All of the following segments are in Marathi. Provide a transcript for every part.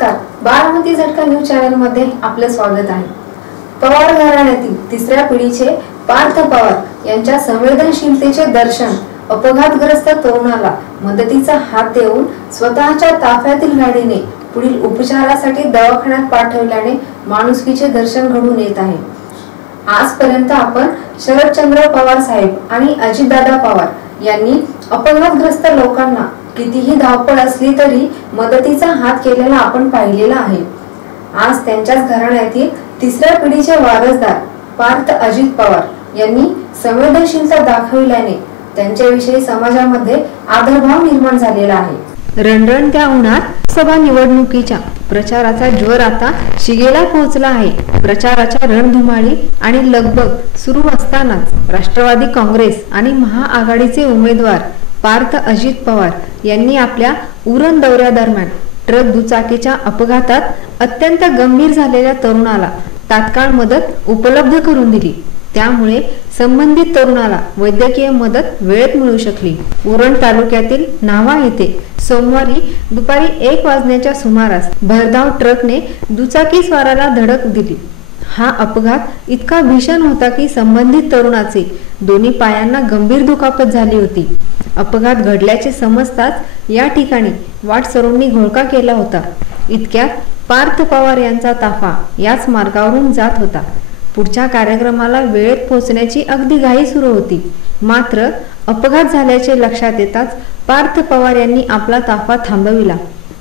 नमस्कार, बारामती झटका न्यूज चॅनल मध्ये आपले स्वागत आहे। पवार घराण्यातील तिसऱ्या पिढीचे पार्थ पवार यांच्या संवेदनशीलतेचे दर्शन अपघातग्रस्त तरुणाला मदतीचा हात देऊन स्वतःच्या ताफ्यातील गाडीने पुढील उपचारासाठी दवाखान्यात पाठवल्याने माणुसकीचे दर्शन घडून येत आहे। आजपर्यंत आपण शरदचंद्र पवार साहेब आणि अजितदादा पवार यांनी अपघातग्रस्त लोकांना कितीही धावपळ असली तरी मदतीचा हात केलेला आपण पाहिलेला आहे। आज त्यांच्याच घराण्यातील तिसऱ्या पिढीचे वारसदार पार्थ अजित पवार यांनी संवेदनशीलता दाखविल्याने त्यांच्याविषयी समाजामध्ये आदरभाव निर्माण झालेला आहे। रणरणत्या उन्हात सभा निवडणुकीच्या प्रचाराचा ज्वर आता शिगेला पोहोचला आहे। प्रचाराच्या रणधुमाळी आणि लगबग सुरू असतानाच राष्ट्रवादी काँग्रेस आणि महाआघाडीचे उमेदवार पार्थ अजित पवार यांनी आपल्या उरण दौऱ्यादरम्यान ट्रक दुचाकीच्या अपघातात अत्यंत गंभीर झालेल्या तरुणाला तात्काळ मदत उपलब्ध करून दिली। त्यामुळे संबंधित तरुणाला वैद्यकीय मदत वेळेत मिळू शकली। उरण तालुक्यातील नावा येथे सोमवारी दुपारी 1 वाजण्याच्या सुमारास भरधाव ट्रकने दुचाकी स्वाराला धडक दिली। हा अपघात इतका भीषण होता की संबंधित तरुणाचे दोन्ही पायांना गंभीर दुखापत झाली होती। अपघात घडल्याचे समजताच या ठिकाणी वाटसरूंनी घोळका केला होता। इतक्यात पार्थ पवार यांचा ताफा याच मार्गावरून जात होता। पुढच्या कार्यक्रमाला वेळेत पोहोचण्याची अगदी घाई सुरू होती। मात्र अपघात झाल्याचे लक्षात येताच पार्थ पवार यांनी आपला ताफा थांबविला।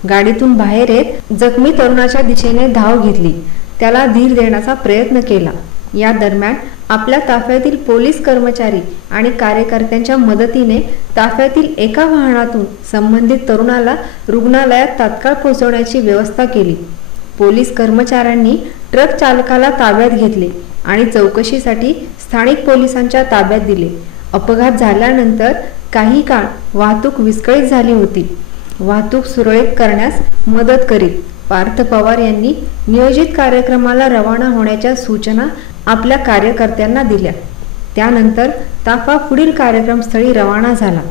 गाडीतून बाहेर येत जखमी तरुणाच्या दिशेने धाव घेतली, त्याला धीर देण्याचा प्रयत्न केला। या दरम्यान आपल्या ताफ्यातील पोलीस कर्मचारी आणि कार्यकर्त्यांच्या मदतीने ताफ्यातील एका वाहनातून संबंधित तरुणाला रुग्णालयात तात्काळ पोहोचवण्याची व्यवस्था केली। पोलीस कर्मचाऱ्यांनी ट्रक चालकाला ताब्यात घेतले आणि चौकशीसाठी स्थानिक पोलिसांच्या ताब्यात दिले। अपघात झाल्यानंतर काही काळ वाहतूक विस्कळीत झाली होती। वाहतूक सुरळीत करण्यास मदत करीत पार्थ पवार यांनी नियोजित कार्यक्रमाला रवाना होण्याच्या सूचना आपल्या कार्यकर्त्यांना दिल्या। त्यानंतर ताफा पुढील कार्यक्रमस्थळी रवाना झाला।